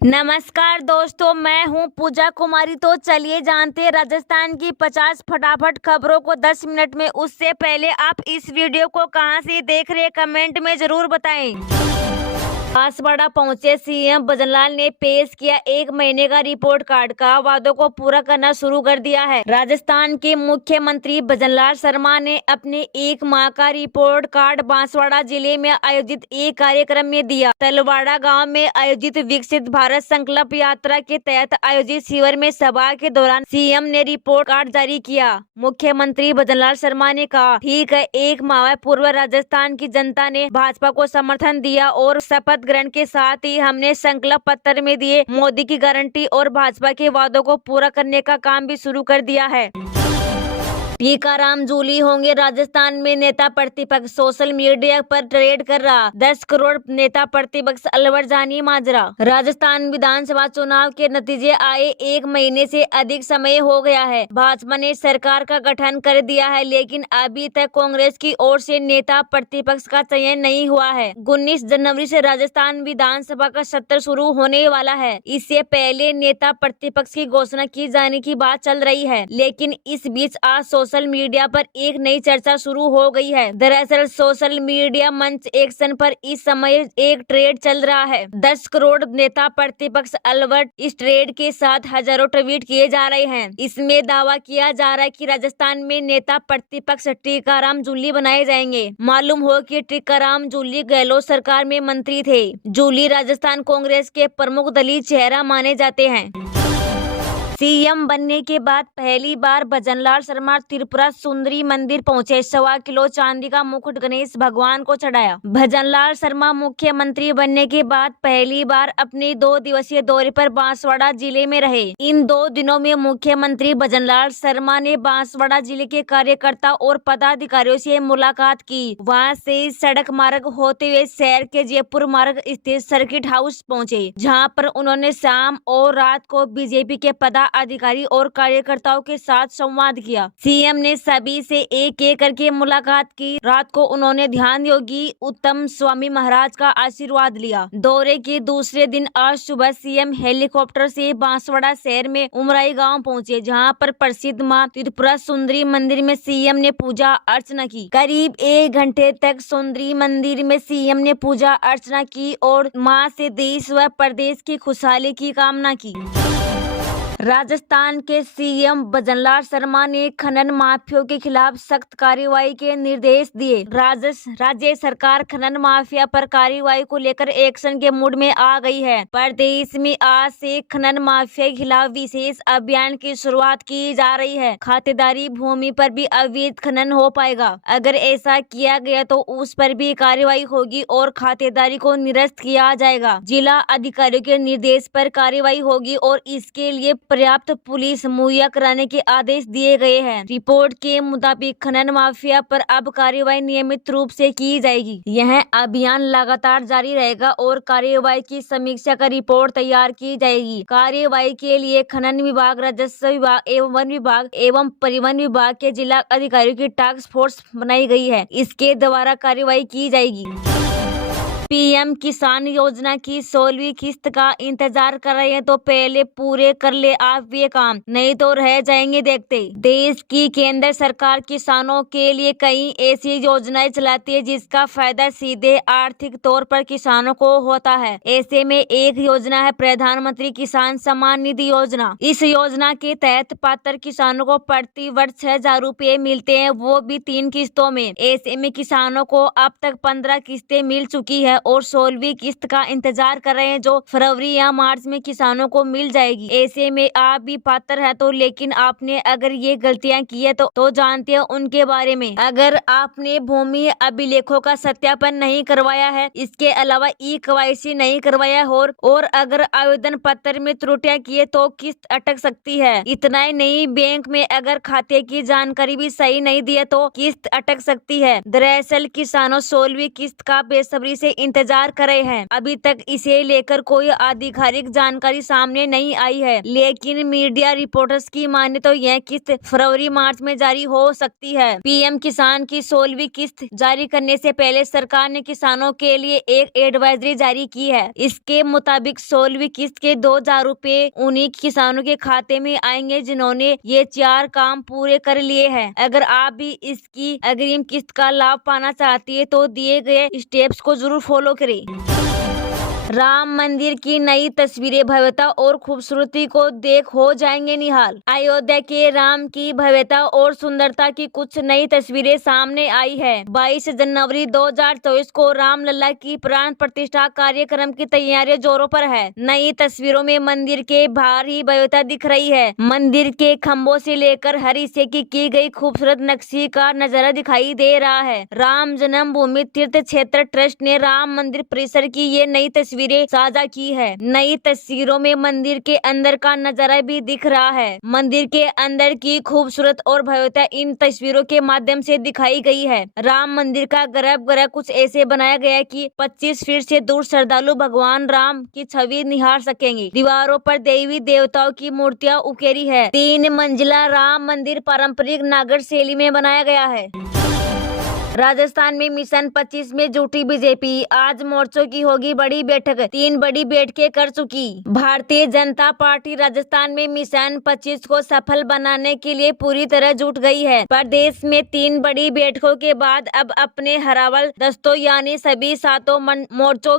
नमस्कार दोस्तों, मैं हूं पूजा कुमारी। तो चलिए जानते हैं राजस्थान की 50 फटाफट खबरों को 10 मिनट में। उससे पहले आप इस वीडियो को कहां से देख रहे हैं कमेंट में जरूर बताएं। बांसवाड़ा पहुंचे सीएम भजनलाल ने पेश किया 1 महीने का रिपोर्ट कार्ड का वादों को पूरा करना शुरू कर दिया है। राजस्थान के मुख्यमंत्री भजनलाल शर्मा ने अपने 1 माह का रिपोर्ट कार्ड बांसवाड़ा जिले में आयोजित एक कार्यक्रम में दिया। तलवाड़ा गांव में आयोजित विकसित भारत संकल्प यात्रा के तहत आयोजित शिविर में सभा के दौरान सीएम ने रिपोर्ट कार्ड जारी किया। मुख्यमंत्री भजनलाल शर्मा ने कहा, ठीक है, 1 माह पूर्व राजस्थान की जनता ने भाजपा को समर्थन दिया और शपथ ग्रहण के साथ ही हमने संकल्प पत्र में दिए मोदी की गारंटी और भाजपा के वादों को पूरा करने का काम भी शुरू कर दिया है। टीकाराम जूली होंगे राजस्थान में नेता प्रतिपक्ष, सोशल मीडिया पर ट्रेड कर रहा 10 करोड़ नेता प्रतिपक्ष अलवर जानी माजरा। राजस्थान विधानसभा चुनाव के नतीजे आए 1 महीने से अधिक समय हो गया है। भाजपा ने सरकार का गठन कर दिया है, लेकिन अभी तक कांग्रेस की ओर से नेता प्रतिपक्ष का चयन नहीं हुआ है। 19 जनवरी से राजस्थान विधानसभा का सत्र शुरू होने वाला है। इससे पहले नेता प्रतिपक्ष की घोषणा की जाने की बात चल रही है, लेकिन इस बीच आज सोशल मीडिया पर एक नई चर्चा शुरू हो गई है। दरअसल सोशल मीडिया मंच एक्शन पर इस समय एक ट्रेड चल रहा है। 10 करोड़ नेता प्रतिपक्ष अलवर। इस ट्रेड के साथ हजारों ट्वीट किए जा रहे हैं। इसमें दावा किया जा रहा है कि राजस्थान में नेता प्रतिपक्ष टीकाराम जूली बनाए जाएंगे। मालूम हो कि टीकाराम जूली गहलोत सरकार में मंत्री थे। जूली राजस्थान कांग्रेस के प्रमुख दलीय चेहरा माने जाते हैं। सीएम बनने के बाद पहली बार भजनलाल शर्मा त्रिपुरा सुंदरी मंदिर पहुंचे। 1.25 किलो चांदी का मुकुट गणेश भगवान को चढ़ाया। भजनलाल शर्मा मुख्यमंत्री बनने के बाद पहली बार अपने 2 दिवसीय दौरे पर बांसवाड़ा जिले में रहे। इन 2 दिनों में मुख्यमंत्री भजनलाल शर्मा ने बांसवाड़ा जिले के कार्यकर्ता और पदाधिकारियों से मुलाकात की। वहां से सड़क मार्ग होते हुए शहर के जयपुर मार्ग स्थित सर्किट हाउस पहुंचे, जहां पर उन्होंने शाम और रात को बीजेपी के अधिकारी और कार्यकर्ताओं के साथ संवाद किया। सीएम ने सभी से एक-एक करके मुलाकात की। रात को उन्होंने ध्यान योगी उत्तम स्वामी महाराज का आशीर्वाद लिया। दौरे के दूसरे दिन आज सुबह सीएम हेलीकॉप्टर से बांसवाड़ा शहर में उमराई गांव पहुंचे, जहां पर प्रसिद्ध मां त्रिपुरा सुंदरी मंदिर में सीएम ने पूजा अर्चना की। करीब 1 घंटे तक सुंदरी मंदिर में सीएम ने पूजा अर्चना की और मां से देश व प्रदेश की खुशहाली की कामना की। राजस्थान के सीएम भजनलाल शर्मा ने खनन माफियाओं के खिलाफ सख्त कार्रवाई के निर्देश दिए। राज्य सरकार खनन माफिया पर कार्रवाई को लेकर एक्शन के मूड में आ गई है। प्रदेश में आज से खनन माफिया के खिलाफ विशेष अभियान की शुरुआत की जा रही है। खातेदारी भूमि पर भी अवैध खनन हो पाएगा। अगर ऐसा किया गया तो उस पर भी कार्रवाई होगी और खातेदारी को निरस्त किया जाएगा। जिला अधिकारियों के निर्देश पर कार्रवाई होगी और इसके लिए पर्याप्त पुलिस मुहैया कराने के आदेश दिए गए हैं। रिपोर्ट के मुताबिक खनन माफिया पर अब कार्रवाई नियमित रूप से की जाएगी। यह अभियान लगातार जारी रहेगा और कार्रवाई की समीक्षा कर रिपोर्ट तैयार की जाएगी। कार्रवाई के लिए खनन विभाग, राजस्व विभाग एवं वन विभाग एवं परिवहन विभाग के जिला अधिकारियों की टास्क फोर्स बनाई गई है। इसके द्वारा कार्रवाई की जाएगी। पीएम किसान योजना की 16वीं किस्त का इंतजार कर रहे हैं तो पहले पूरे कर ले आप ये काम, नहीं तो रह जाएंगे देखते। देश की केंद्र सरकार किसानों के लिए कई ऐसी योजनाएं चलाती है जिसका फायदा सीधे आर्थिक तौर पर किसानों को होता है। ऐसे में एक योजना है प्रधानमंत्री किसान सम्मान निधि योजना। इस योजना के तहत पात्र किसानों को प्रति वर्ष 6,000 रुपए मिलते हैं, वो भी 3 किस्तों में। ऐसे में किसानों को अब तक 15 किस्तें मिल चुकी है और 16वीं किस्त का इंतजार कर रहे हैं जो फरवरी या मार्च में किसानों को मिल जाएगी। ऐसे में आप भी पात्र है तो, लेकिन आपने अगर ये गलतियां की है तो जानते हैं उनके बारे में। अगर आपने भूमि अभिलेखों का सत्यापन नहीं करवाया है, इसके अलावा ई-केवाईसी नहीं करवाया और अगर आवेदन पत्र में त्रुटियां की है तो किस्त अटक सकती है। इतना ही नहीं, बैंक में अगर खाते की जानकारी भी सही नहीं दी है तो किस्त अटक सकती है। दरअसल किसानों 16वीं किस्त का बेसब्री से इंतजार कर रहे हैं। अभी तक इसे लेकर कोई आधिकारिक जानकारी सामने नहीं आई है, लेकिन मीडिया रिपोर्टर्स की माने तो यह किस्त फरवरी मार्च में जारी हो सकती है। पीएम किसान की 16वीं किस्त जारी करने से पहले सरकार ने किसानों के लिए एक एडवाइजरी जारी की है। इसके मुताबिक 16वीं किस्त के 2,000 रुपए उन्हीं किसानों के खाते में आएंगे जिन्होंने ये 4 काम पूरे कर लिए हैं। अगर आप भी इसकी अग्रिम किस्त का लाभ पाना चाहती है तो दिए गए स्टेप्स को जरूर फॉलो करें। राम मंदिर की नई तस्वीरें भव्यता और खूबसूरती को देख हो जाएंगे निहाल। अयोध्या के राम की भव्यता और सुंदरता की कुछ नई तस्वीरें सामने आई है। 22 जनवरी 2024 को रामलला की प्राण प्रतिष्ठा कार्यक्रम की तैयारियां जोरों पर है। नई तस्वीरों में मंदिर के बाहर ही भव्यता दिख रही है। मंदिर के खम्भों से लेकर हर हिस्से की गई खूबसूरत नक्शी का नजारा दिखाई दे रहा है। राम जन्मभूमि तीर्थ क्षेत्र ट्रस्ट ने राम मंदिर परिसर की ये नई तस्वीरें साझा की है। नई तस्वीरों में मंदिर के अंदर का नजारा भी दिख रहा है। मंदिर के अंदर की खूबसूरत और भव्यता इन तस्वीरों के माध्यम से दिखाई गई है। राम मंदिर का गर्भगृह कुछ ऐसे बनाया गया है कि 25 फीट से दूर श्रद्धालु भगवान राम की छवि निहार सकेंगे। दीवारों पर देवी देवताओं की मूर्तियां उकेरी है। 3 मंजिला राम मंदिर पारंपरिक नागर शैली में बनाया गया है। राजस्थान में मिशन 25 में जुटी बीजेपी, आज मोर्चों की होगी बड़ी बैठक, 3 बड़ी बैठकें कर चुकी। भारतीय जनता पार्टी राजस्थान में मिशन 25 को सफल बनाने के लिए पूरी तरह जुट गई है। प्रदेश में 3 बड़ी बैठकों के बाद अब अपने हरावल दस्तों यानी सभी 7 मोर्चों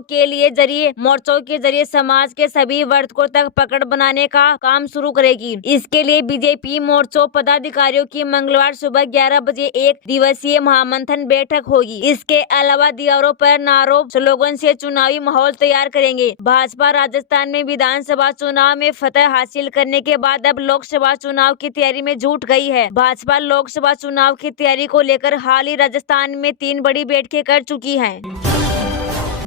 के जरिए समाज के सभी वर्गों तक पकड़ बनाने का काम शुरू करेगी। इसके लिए बीजेपी मोर्चों पदाधिकारियों की मंगलवार सुबह 11 बजे 1 दिवसीय महामंथन बैठक होगी। इसके अलावा दीवारों पर नारों स्लोगन से चुनावी माहौल तैयार करेंगे। भाजपा राजस्थान में विधानसभा चुनाव में फतह हासिल करने के बाद अब लोकसभा चुनाव की तैयारी में जुट गई है। भाजपा लोकसभा चुनाव की तैयारी को लेकर हाल ही राजस्थान में 3 बड़ी बैठकें कर चुकी है।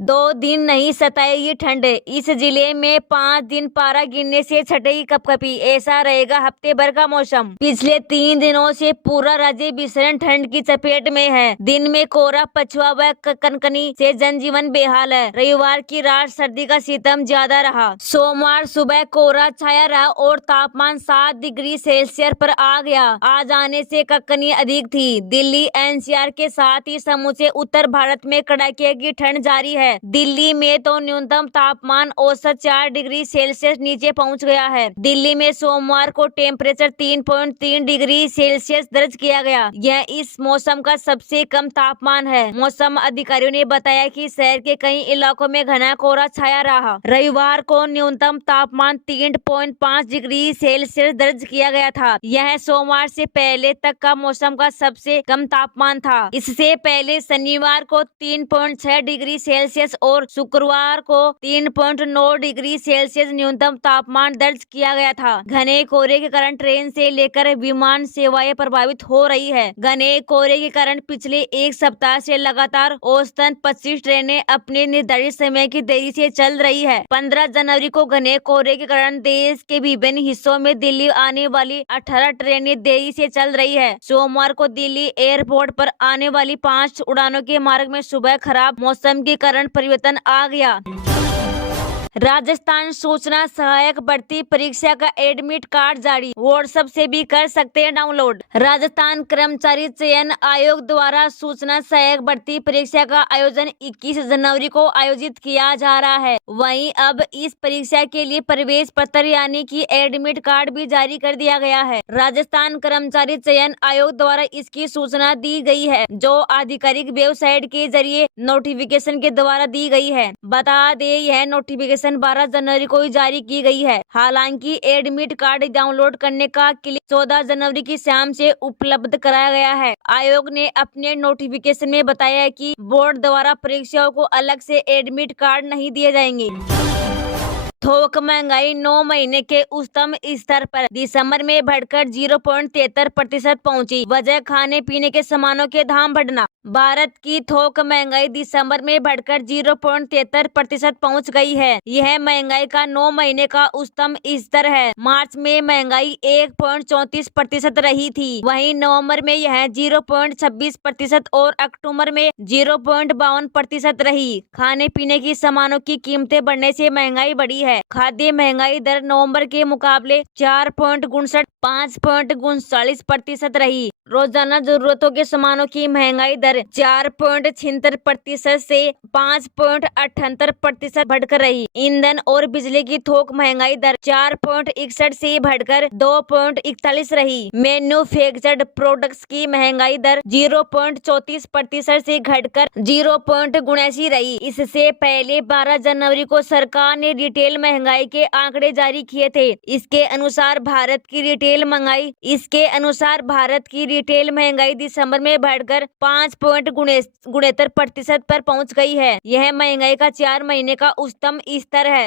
2 दिन नहीं सताएगी ठंड, इस जिले में 5 दिन पारा गिरने से छटेगी कपकपी, ऐसा रहेगा हफ्ते भर का मौसम। पिछले 3 दिनों से पूरा राज्य भीषण ठंड की चपेट में है। दिन में कोहरा, पछुआ व कनकनी से जनजीवन बेहाल है। रविवार की रात सर्दी का सितम ज्यादा रहा। सोमवार सुबह कोहरा छाया रहा और तापमान 7 डिग्री सेल्सियस पर आ गया। आज आने से कनकनी अधिक थी। दिल्ली एनसीआर के साथ ही समूचे उत्तर भारत में कड़ाके की ठंड जारी है। दिल्ली में तो न्यूनतम तापमान औसत 4 डिग्री सेल्सियस नीचे पहुंच गया है। दिल्ली में सोमवार को टेम्परेचर 3.3 डिग्री सेल्सियस दर्ज किया गया। यह इस मौसम का सबसे कम तापमान है। मौसम अधिकारियों ने बताया कि शहर के कई इलाकों में घना कोहरा छाया रहा। रविवार को न्यूनतम तापमान 3.5 डिग्री सेल्सियस दर्ज किया गया था। यह सोमवार से पहले तक का मौसम का सबसे कम तापमान था। इससे पहले शनिवार को 3.6 डिग्री सेल्सियस और शुक्रवार को 3.9 डिग्री सेल्सियस न्यूनतम तापमान दर्ज किया गया था। घने कोहरे के कारण ट्रेन से लेकर विमान सेवाएं प्रभावित हो रही है। घने कोहरे के कारण पिछले 1 सप्ताह से लगातार औसतन 25 ट्रेनें अपने निर्धारित समय की देरी से चल रही है। 15 जनवरी को घने कोहरे के कारण देश के विभिन्न हिस्सों में दिल्ली आने वाली 18 ट्रेनें देरी से चल रही है। सोमवार को दिल्ली एयरपोर्ट पर आने वाली 5 उड़ानों के मार्ग में सुबह खराब मौसम के कारण परिवर्तन आ गया। राजस्थान सूचना सहायक भर्ती परीक्षा का एडमिट कार्ड जारी, व्हाट्सएप से भी कर सकते हैं डाउनलोड। राजस्थान कर्मचारी चयन आयोग द्वारा सूचना सहायक भर्ती परीक्षा का आयोजन 21 जनवरी को आयोजित किया जा रहा है। वहीं अब इस परीक्षा के लिए प्रवेश पत्र यानी कि एडमिट कार्ड भी जारी कर दिया गया है। राजस्थान कर्मचारी चयन आयोग द्वारा इसकी सूचना दी गई है, जो आधिकारिक वेबसाइट के जरिए नोटिफिकेशन के द्वारा दी गई है। बता दें यह नोटिफिकेशन 12 जनवरी को ही जारी की गई है। हालांकि एडमिट कार्ड डाउनलोड करने का क्लिक 14 जनवरी की शाम से उपलब्ध कराया गया है। आयोग ने अपने नोटिफिकेशन में बताया है कि बोर्ड द्वारा परीक्षाओं को अलग से एडमिट कार्ड नहीं दिए जाएंगे। थोक महंगाई 9 महीने के उच्चतम स्तर पर दिसंबर में बढ़कर 0.73% पहुंची। वजह खाने पीने के सामानों के दाम बढ़ना। भारत की थोक महंगाई दिसंबर में बढ़कर 0.73% पहुंच गई है। यह महंगाई का 9 महीने का उच्चतम स्तर है। मार्च में महंगाई 1.34% रही थी, वहीं नवंबर में यह 0.26% और अक्टूबर में 0.52% रही। खाने पीने की सामानों की कीमतें बढ़ने से महंगाई बढ़ी है। खाद्य महंगाई दर नवंबर के मुकाबले 5.39% रही। रोजाना जरूरतों के सामानों की महंगाई दर 4.76% से 5.78% बढ़कर रही। ईंधन और बिजली की थोक महंगाई दर 4.61 से बढ़कर 2.41 रही। मैन्युफैक्चर्ड प्रोडक्ट्स की महंगाई दर 0.34% से घटकर 0.79 रही। इससे पहले 12 जनवरी को सरकार ने रिटेल महंगाई के आंकड़े जारी किए थे। इसके अनुसार भारत की रिटेल महंगाई दिसंबर में बढ़कर 5.69% पर पहुंच गई है। यह महंगाई का 4 महीने का उच्चतम स्तर है।